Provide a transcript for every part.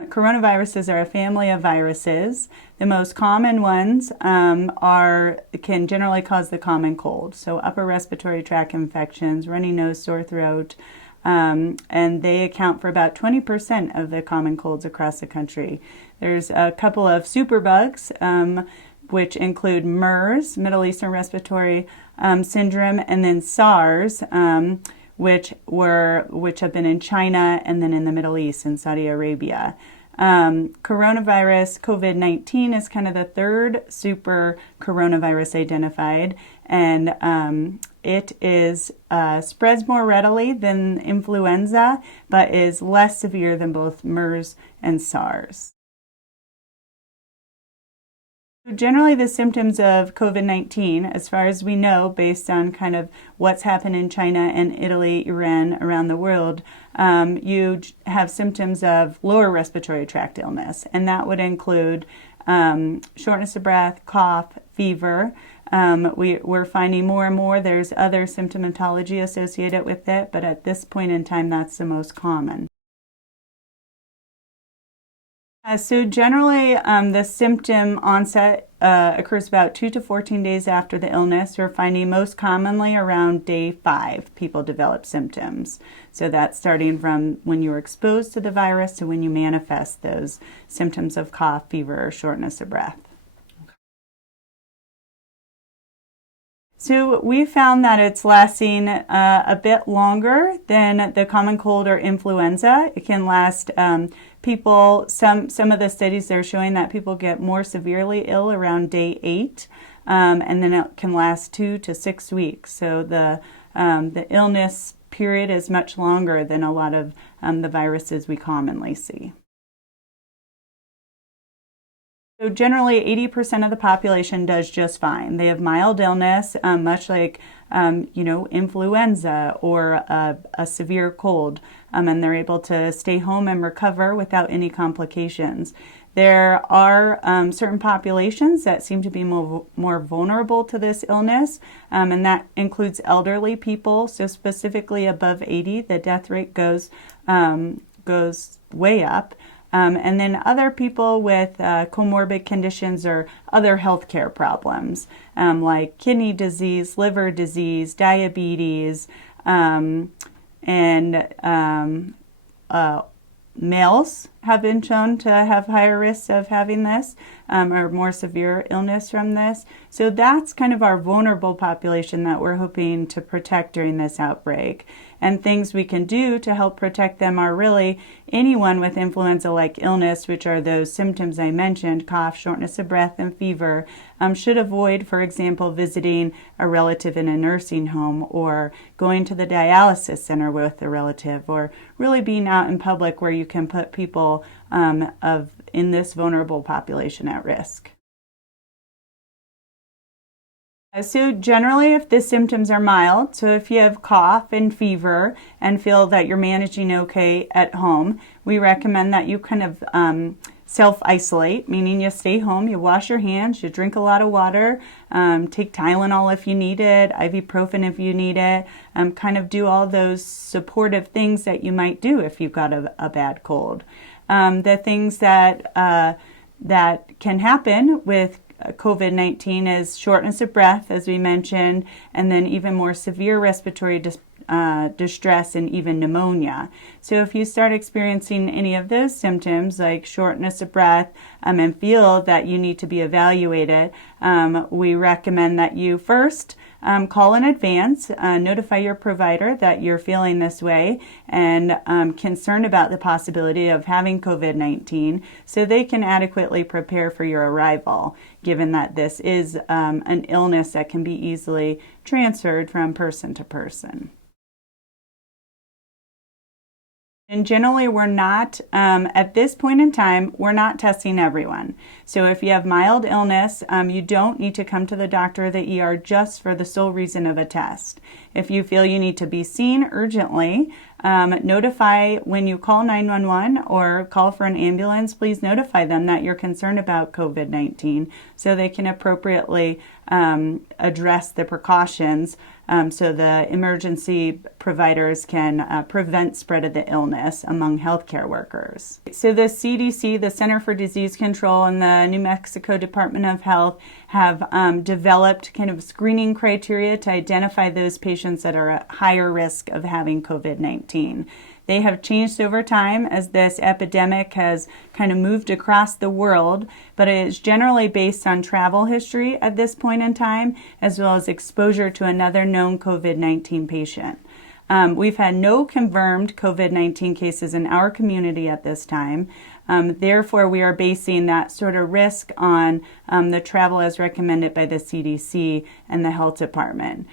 Coronaviruses are a family of viruses. The most common ones can generally cause the common cold, so upper respiratory tract infections, runny nose, sore throat, and they account for about 20% of the common colds across the country. There's a couple of superbugs, which include MERS, Middle Eastern Respiratory Syndrome, and then SARS, which have been in China and then in the Middle East in Saudi Arabia. Coronavirus, COVID-19, is kind of the third super coronavirus identified, and it spreads more readily than influenza, but is less severe than both MERS and SARS. Generally, the symptoms of COVID-19, as far as we know, based on kind of what's happened in China and Italy, Iran, around the world, you have symptoms of lower respiratory tract illness, and that would include shortness of breath, cough, fever. We're finding more and more there's other symptomatology associated with it, but at this point in time, that's the most common. So generally, the symptom onset occurs about 2 to 14 days after the illness. We're finding most commonly around day 5 people develop symptoms. So that's starting from when you were exposed to the virus to when you manifest those symptoms of cough, fever, or shortness of breath. So we found that it's lasting a bit longer than the common cold or influenza. It can last some of the studies are showing that people get more severely ill around day 8, and then it can last 2 to 6 weeks. So the illness period is much longer than a lot of the viruses we commonly see. So generally, 80% of the population does just fine. They have mild illness, much like influenza or a severe cold, and they're able to stay home and recover without any complications. There are certain populations that seem to be more vulnerable to this illness, and that includes elderly people. So specifically above 80, the death rate goes way up. And then other people with comorbid conditions or other healthcare problems, like kidney disease, liver disease, diabetes, and males have been shown to have higher risks of having this or more severe illness from this. So that's kind of our vulnerable population that we're hoping to protect during this outbreak. And things we can do to help protect them are really anyone with influenza-like illness, which are those symptoms I mentioned, cough, shortness of breath, and fever, should avoid, for example, visiting a relative in a nursing home or going to the dialysis center with a relative, or really being out in public where you can put people in this vulnerable population at risk. So generally, if the symptoms are mild, so if you have cough and fever and feel that you're managing okay at home, we recommend that you kind of self-isolate, meaning you stay home, you wash your hands, you drink a lot of water, take Tylenol if you need it, ibuprofen if you need it, kind of do all those supportive things that you might do if you've got a bad cold. The things that can happen with COVID-19 is shortness of breath, as we mentioned, and then even more severe respiratory distress and even pneumonia. So if you start experiencing any of those symptoms like shortness of breath and feel that you need to be evaluated, we recommend that you first call in advance, notify your provider that you're feeling this way and concerned about the possibility of having COVID-19 so they can adequately prepare for your arrival, given that this is an illness that can be easily transferred from person to person. And generally, we're not, at this point in time, we're not testing everyone. So if you have mild illness, you don't need to come to the doctor or the ER just for the sole reason of a test. If you feel you need to be seen urgently, notify when you call 911 or call for an ambulance, please notify them that you're concerned about COVID-19 so they can appropriately address the precautions so the emergency providers can prevent spread of the illness among healthcare workers. So the CDC, the Center for Disease Control, and the New Mexico Department of Health have developed kind of screening criteria to identify those patients that are at higher risk of having COVID-19. They have changed over time as this epidemic has kind of moved across the world, but it is generally based on travel history at this point in time, as well as exposure to another known COVID-19 patient. We've had no confirmed COVID-19 cases in our community at this time. Therefore, we are basing that sort of risk on the travel as recommended by the CDC and the health department.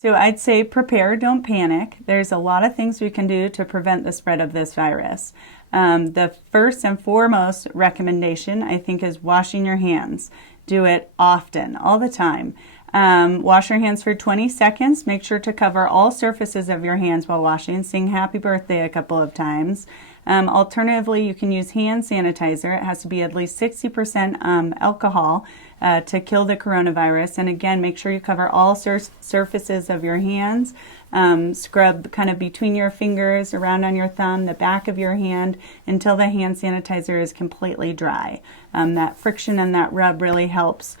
So I'd say prepare, don't panic. There's a lot of things we can do to prevent the spread of this virus. The first and foremost recommendation, I think, is washing your hands. Do it often, all the time. Wash your hands for 20 seconds. Make sure to cover all surfaces of your hands while washing. Sing happy birthday a couple of times. Alternatively, you can use hand sanitizer. It has to be at least 60% alcohol to kill the coronavirus. And again, make sure you cover all surfaces of your hands. Scrub kind of between your fingers, around on your thumb, the back of your hand until the hand sanitizer is completely dry. That friction and that rub really helps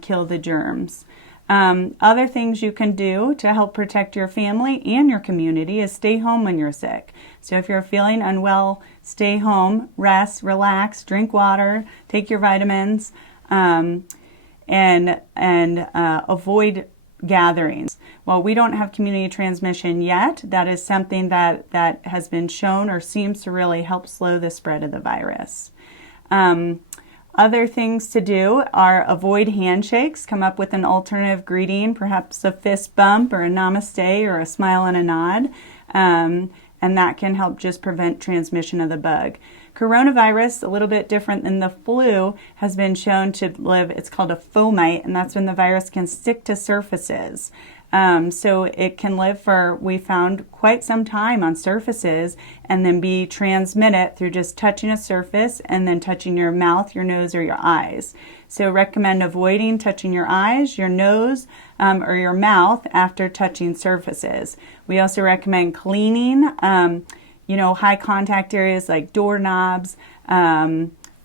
kill the germs. Other things you can do to help protect your family and your community is stay home when you're sick. So if you're feeling unwell, stay home, rest, relax, drink water, take your vitamins, and avoid gatherings. While we don't have community transmission yet, that is something that has been shown or seems to really help slow the spread of the virus. Other things to do are avoid handshakes. Come up with an alternative greeting, perhaps a fist bump or a namaste or a smile and a nod. And that can help just prevent transmission of the bug. Coronavirus, a little bit different than the flu, has been shown to live, it's called a fomite, and that's when the virus can stick to surfaces. So it can live for, we found, quite some time on surfaces and then be transmitted through just touching a surface and then touching your mouth, your nose, or your eyes. So recommend avoiding touching your eyes, your nose, or your mouth after touching surfaces. We also recommend cleaning, high contact areas like doorknobs,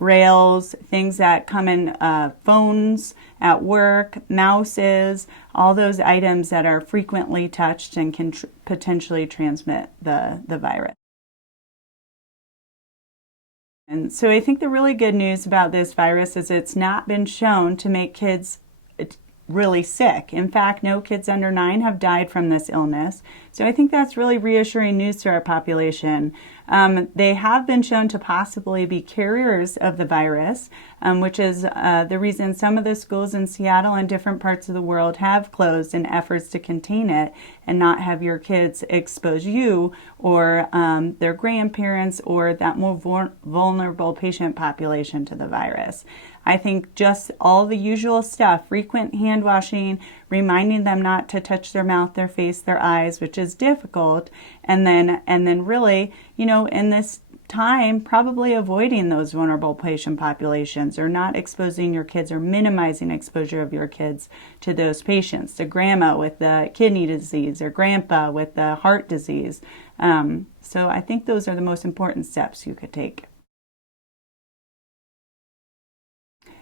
rails, things that come in phones at work, mouses, all those items that are frequently touched and can potentially transmit the virus. And so I think the really good news about this virus is it's not been shown to make kids really sick. In fact, no kids under 9 have died from this illness. So I think that's really reassuring news to our population. They have been shown to possibly be carriers of the virus, which is the reason some of the schools in Seattle and different parts of the world have closed in efforts to contain it and not have your kids expose you or their grandparents or that more vulnerable patient population to the virus. I think just all the usual stuff, frequent hand washing, reminding them not to touch their mouth, their face, their eyes, which is difficult, and then really, in this time, probably avoiding those vulnerable patient populations or not exposing your kids or minimizing exposure of your kids to those patients, to grandma with the kidney disease or grandpa with the heart disease. So I think those are the most important steps you could take.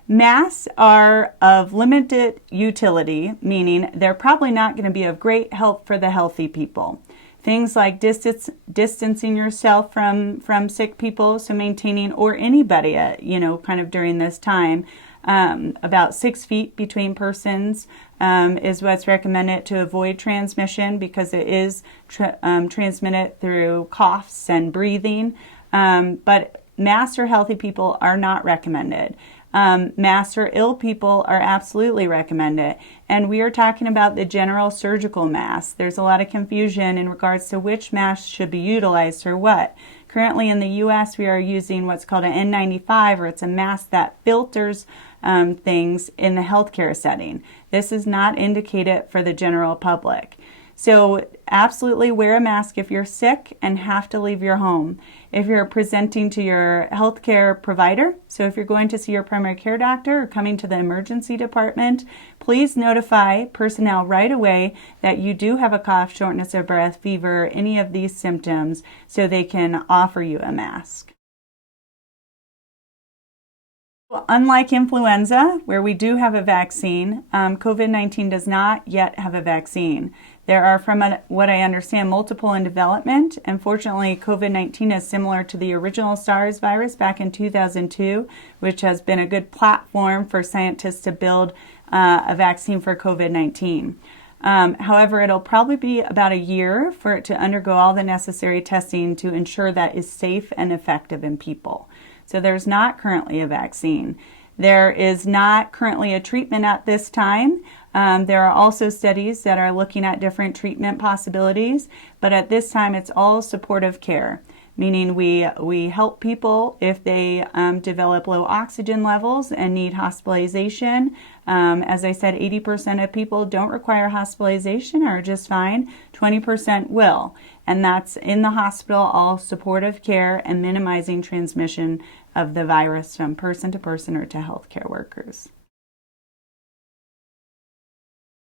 Masks are of limited utility, meaning they're probably not going to be of great help for the healthy people. Things like distancing yourself from sick people, so maintaining, or anybody, kind of during this time, about 6 feet between persons is what's recommended to avoid transmission because it is transmitted through coughs and breathing. But masks for healthy people are not recommended. Masks for ill people are absolutely recommended. And we are talking about the general surgical mask. There's a lot of confusion in regards to which mask should be utilized for what. Currently in the U.S., we are using what's called an N95, or it's a mask that filters things in the healthcare setting. This is not indicated for the general public. So absolutely wear a mask if you're sick and have to leave your home. If you're presenting to your healthcare provider, so if you're going to see your primary care doctor or coming to the emergency department, please notify personnel right away that you do have a cough, shortness of breath, fever, any of these symptoms, so they can offer you a mask. Unlike influenza, where we do have a vaccine, COVID-19 does not yet have a vaccine. There are, from what I understand, multiple in development. Unfortunately, COVID-19 is similar to the original SARS virus back in 2002, which has been a good platform for scientists to build a vaccine for COVID-19. However, it'll probably be about a year for it to undergo all the necessary testing to ensure that it's safe and effective in people. So there's not currently a vaccine. There is not currently a treatment at this time. There are also studies that are looking at different treatment possibilities, but at this time it's all supportive care, meaning we help people if they develop low oxygen levels and need hospitalization. As I said, 80% of people don't require hospitalization, are just fine. 20% will. And that's in the hospital, all supportive care and minimizing transmission of the virus from person to person or to healthcare workers.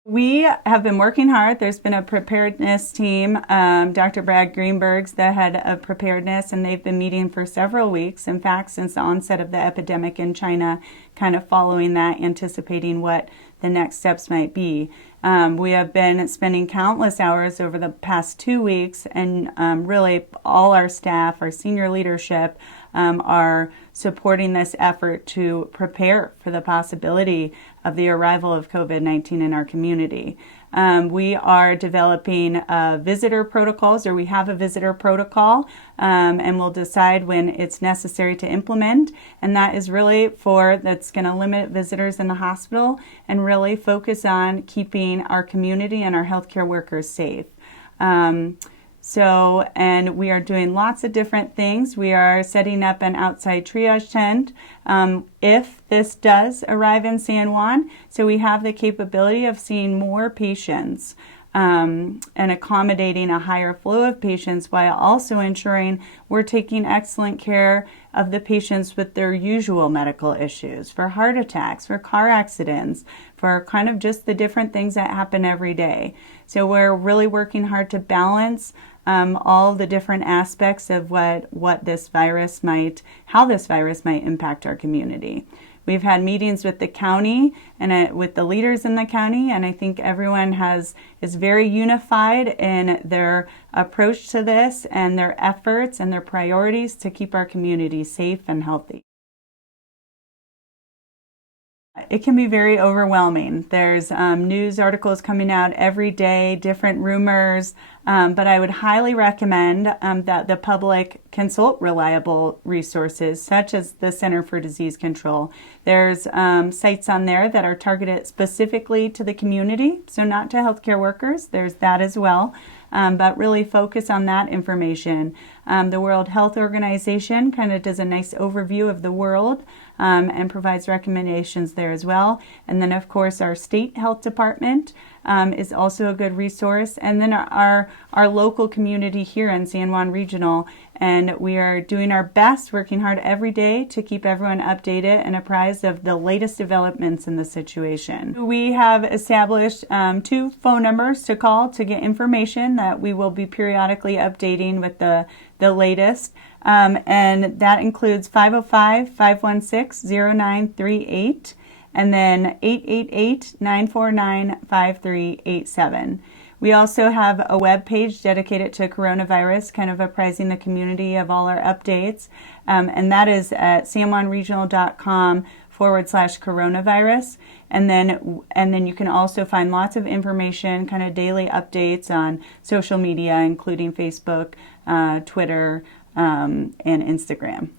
We have been working hard. There's been a preparedness team. Dr. Brad Greenberg's the head of preparedness, and they've been meeting for several weeks. In fact, since the onset of the epidemic in China, kind of following that, anticipating what the next steps might be. We have been spending countless hours over the past 2 weeks, and really all our staff, our senior leadership, are supporting this effort to prepare for the possibility of the arrival of COVID-19 in our community. We are developing visitor protocols, or we have a visitor protocol, and we'll decide when it's necessary to implement. And that is really that's going to limit visitors in the hospital and really focus on keeping our community and our healthcare workers safe. And we are doing lots of different things. We are setting up an outside triage tent if this does arrive in San Juan. So we have the capability of seeing more patients and accommodating a higher flow of patients while also ensuring we're taking excellent care of the patients with their usual medical issues, for heart attacks, for car accidents, for kind of just the different things that happen every day. So we're really working hard to balance all the different aspects of how this virus might impact our community. We've had meetings with the county and with the leaders in the county, and I think everyone is very unified in their approach to this and their efforts and their priorities to keep our community safe and healthy. It can be very overwhelming. There's news articles coming out every day, different rumors, but I would highly recommend that the public consult reliable resources such as the Center for Disease Control. There's sites on there that are targeted specifically to the community, so not to healthcare workers. There's that as well, but really focus on that information. The World Health Organization kind of does a nice overview of the world and provides recommendations there as well. And then, of course, our state health department is also a good resource. And then our local community here in San Juan Regional. And we are doing our best, working hard every day to keep everyone updated and apprised of the latest developments in the situation. We have established 2 phone numbers to call to get information that we will be periodically updating with the latest. And that includes 505-516-0938 and then 888-949-5387. We also have a web page dedicated to coronavirus, kind of apprising the community of all our updates. And that is at sanjuanregional.com/coronavirus. And then you can also find lots of information, kind of daily updates on social media, including Facebook, Twitter, and Instagram.